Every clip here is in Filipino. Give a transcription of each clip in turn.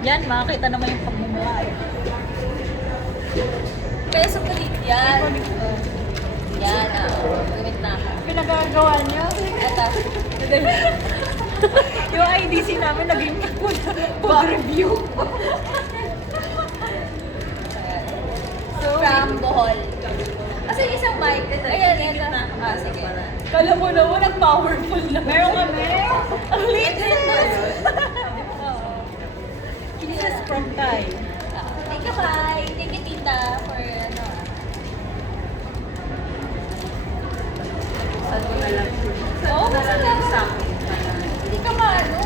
Yan, makakita naman yung pagmumukha. Peso palit yan. Yan, gamit na ako. Pinagagawa niyo. Ito. Yung IDC namin naging food review. From Bohol. Kasi isang mic. Ayan, ito. Ah, sige. Kala mo naman, nag-powerful na. Meron kami. Ang linis! Kisses from Thai. Thank you, bye. Thank you, tita, for ano. Saan mo na lang? Oo, basta lang sa hindi ka maano.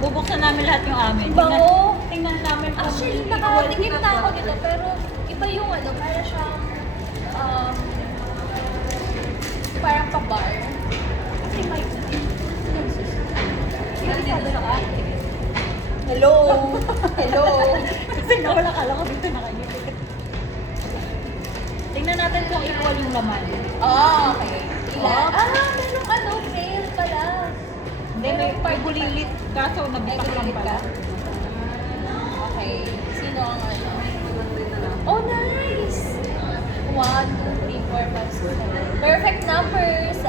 Bubuksan namin lahat yung amin. Bango. Tingnan namin kung Actually, nakatikim na ako dito, pero iba yung ano, para siyang, parang pa-bar. Kasi may, hello! Hello! Kasi nawala kala ko dito nakangiti. Tingnan natin kung equal yung laman. Ah, okay. Ilan? Merong ano, sale pala. Hindi, may bulilit kaso nabitak lang Nagulit pala. ka? Okay. Sino ang ano? Oh, nice! 1, 2, 3, 4, 5, 6, 7. Perfect number! 7.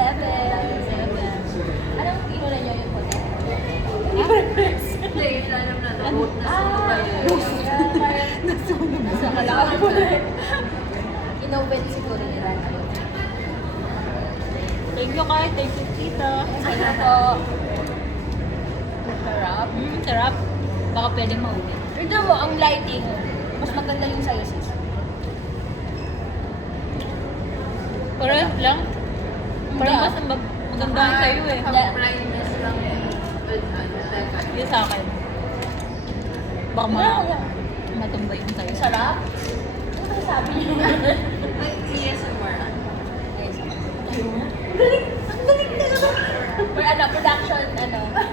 Anong inuna niyo yung puti? Hindi, yun alam na. Naroot na sa tayo. Nasunog. Sa kalakal po na. Inobet siguro nila. Thank you kay, thank you tita. Ano po? Sarap. Sarap. Baka pwedeng mauli. Tignan mo, ang lighting. Mas maganda yung sa'yo, sis. Parehas lang. Parang mas maganda ang sa'yo eh. Ang blindness lang yung teka. Yung sa akin. Baka matumbay yung sa'yo. Sarap. Ano ba sabi niyo? Ay, ASMR. Ang galing! Ang galing talaga! For ano, production,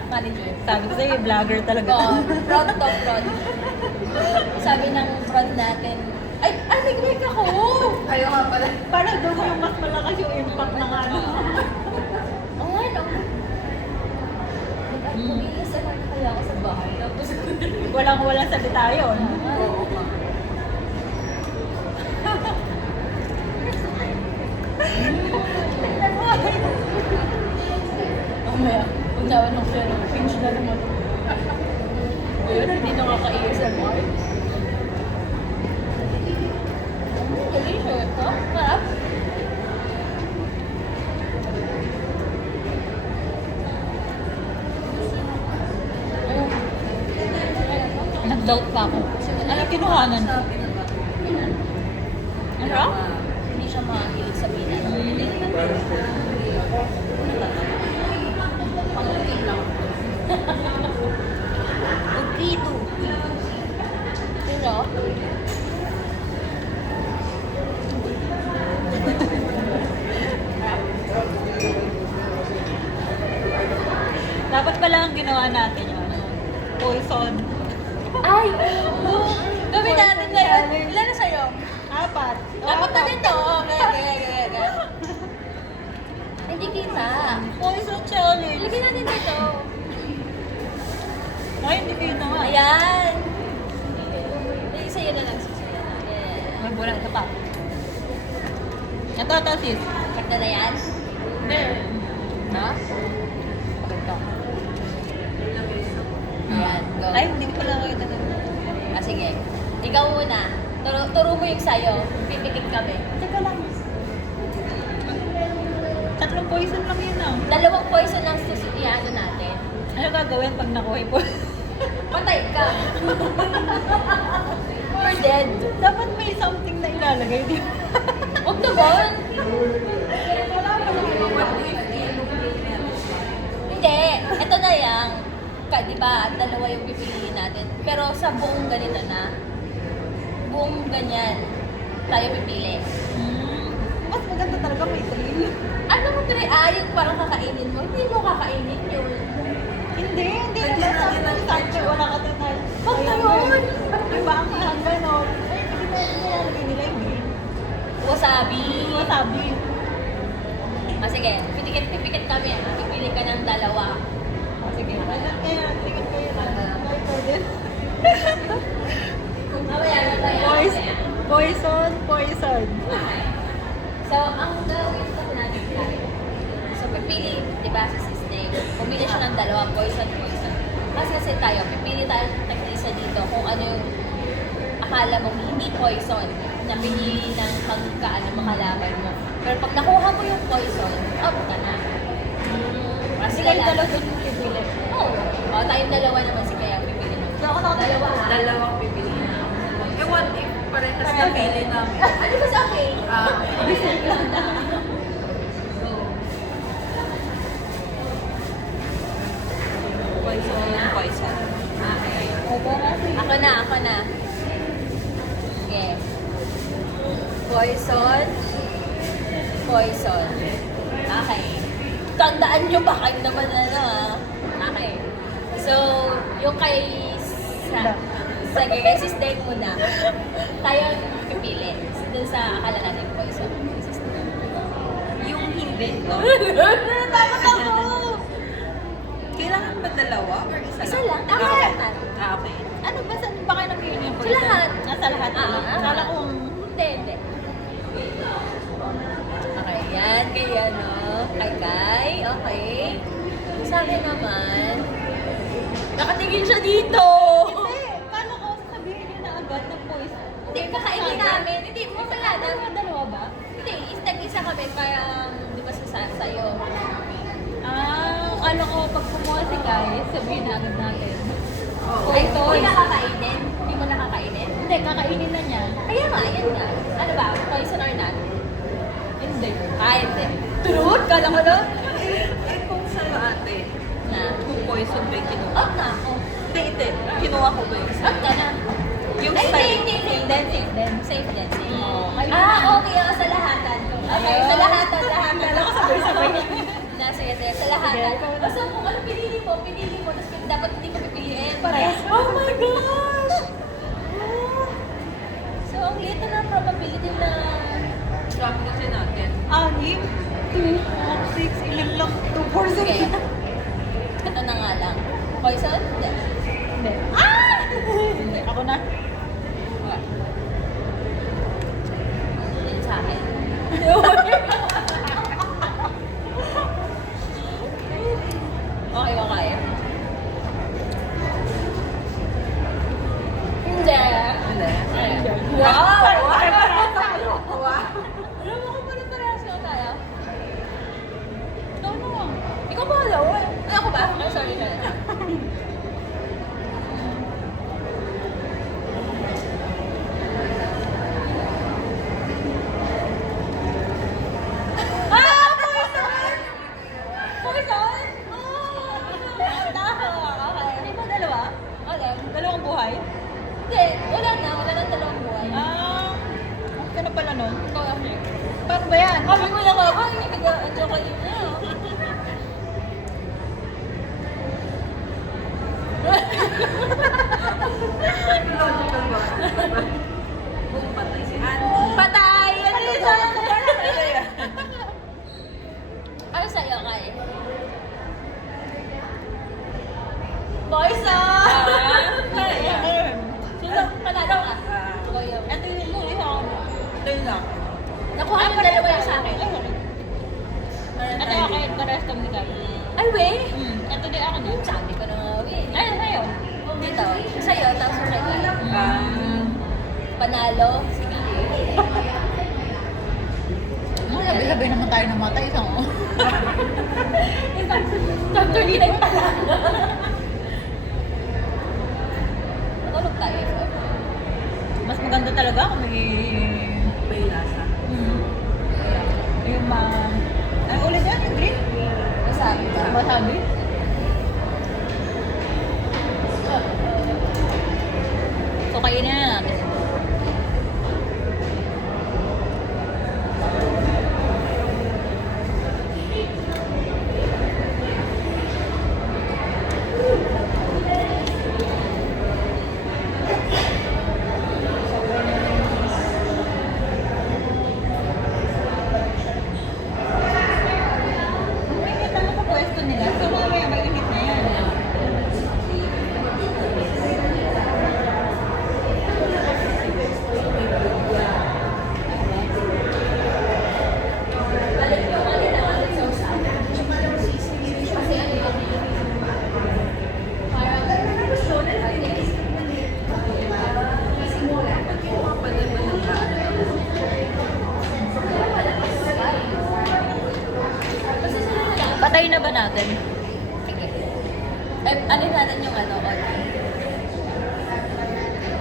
manager. Sabi ko sa'yo, vlogger talaga. Oo, prod to prod. Sabi ng prod natin, ay, nag-like ako! Ayaw nga pala. Parang doon yung mas malakas yung impact ng ano. Oo nga, no? Nag-iisa lang kaya ako sa bahay. Tapos, Walang salita yun. Oo nga. mamaya, kung nawan ng siya, pinch na naman. Ayun, hindi nakaka-ASMR. Delicious, no? Sarap. Nag-doubt pa ako. Ano kinuhanan? Ano? Hindi siya makakilig sa peanut. Pang-cooking lang. Ugito. Pero, Dapat pala ang ginawa natin yung ano, poison. ay! Gawin natin ngayon. Ilan na sa'yo? 4. Dapat na dito. Okay. Hindi kita. Poison challenge. Ilagay natin dito. Ay, hindi kayo na nga. Ayan. Sa'yo na lang. Sa'yo na. Yeah. May wala ito pa. Ito, sis. Sakto na yan? Hindi. No? Ito. Ayan, go. Ay, hindi ko pala kayo talaga. Ah, sige. Ikaw muna. Turo mo yung sa'yo. Pipikit kami. Teka lang. 3 poison lang yun ah. 2 poison lang susutiano natin. Ano gagawin pag nakuha yung poison? Patay ka. You're dead. Dapat may something na ilalagay din. Huwag naman. Hindi. Ito na yang. Di ba, 2 yung pipiliin natin. Pero sa buong ganito na, buong ganyan, tayo pipili. Mas maganda talaga may thrill. Ano mo pili? Yung parang kakainin mo. Hindi mo kakainin yun. Hindi na sakto. Wala ka tayo. Huwag na yun. Diba ang ganon? Ay, hindi na nilalagay nila yung green. Wasabi. Wasabi. Sige, pipikit kami. Pipili ka ng 2. Sige. Tingin kayo na. Try ko din. base system. Pumili siya ng dalawang poison. Kasi tayo, pipili tayo ng isa dito kung ano yung akala mo hindi poison na pinili ng magkaano makalaban mo. Pero pag nakuha mo yung poison, out ka na. Kasi Kayo kailangan. talaga yung pipili. Oo. Oh, tayong dalawa naman si Kaya pipili mo. Dalawa ha? Dalawang pipiliin namin. Eh, what if parehas na pili namin? Ano ba sa akin? Poison. Ako na. Okay. Poison. Okay. Tandaan nyo ba kayo naman Okay. So, yung kay kay sister muna. Tayo ang pipili. Doon sa akala natin poison. Yung hindi, no? Takot ako! Kailangan ba dalawa or isa lang? Isa lang. Ako Ah, okay. lahat. Ah, okay. Ano ba? Saan ba kayo napili yung Sa lahat. Sa lahat. Kala ko Hindi. Okay, yan. Kaya, no? Kay. Okay. Sa akin naman, nakatingin siya dito. Paano ko sabihin niyo na agad na poison? Hindi, kakainin namin. Hindi, mamaya na. Dalawa ba? Hindi, isa kami. Kaya, di ba sa'yo? Kala ko pag kumuha si Kai, sabihin na agad natin. Oo. Ay, hindi nakakainin? Hindi mo nakakainin? Hindi, kakainin na niya. Kaya nga, yan nga. Ano ba? Poison or not? Hindi. Hindi. Truth? Kala ko na? Eh, kung sa'yo ate, Na. kung poison ba yung kinuha? Out na ako. Hindi. Kinuha ko ba yung Out ka na. Yung Ay, sa'yo. hindi. Safe din. Safe din. Ayun. Okay. Sa lahatan. Okay, sa lahatan. Kala ko sabay-sabay. Sige. Sa lahatan. So, kung ano pinili mo. Tapos dapat hindi ko pipiliin. Parehas. Oh my gosh! So, ang liit na probability na... Sabi kasi natin. 6, 6, ilan lang? 2%. Sige. Ito na nga lang. Poison? Hindi. Hindi. Hindi. Ako na. Yun sa akin. Okay. Hindi. Hindi. Wow! Wow. Alam mo kung paano parehas ko tayo? Ikaw na. Ikaw ba daw? Ay, ako ba? Oh, sorry. Poison? Okay. Hindi ba dalawa? Alam. Dalawang buhay? Hindi, wala nang dalawang buhay. Ang ka na pala nun. Ikaw ako. Paano ba yan? Sabi ko lang ako, hindi ka ano kayo na. Logical ba? Kung patay si Annie. Patay! Ano yun? Sayang ka pala. Ano yan? Ano sa'yo, Kai? Poison! Sino? Panalo ka? Ikaw yun. Ito yung huli ako. Ito yun lang. Nakuha mo dalawa yung sa akin. Ito akin, parehas kami ni Kai. Ay, we? Ito din ako na. Sabi ko na nga, we. Ay, sa'yo. Dito. Sa'yo, tapos sa kay. Panalo. Sige. Sabi-sabi naman tayo namatay. Isang Dr. Linay pala. Matulog tayo. Mas maganda talaga kung may... May lasa. Yung ano ulit yan? Yung green? Masabi ka. Wasabi? So, kainin na natin. May kita mo sa pwesto nila. So, Patay na ba natin? Sige. Ano natin yung ano, on?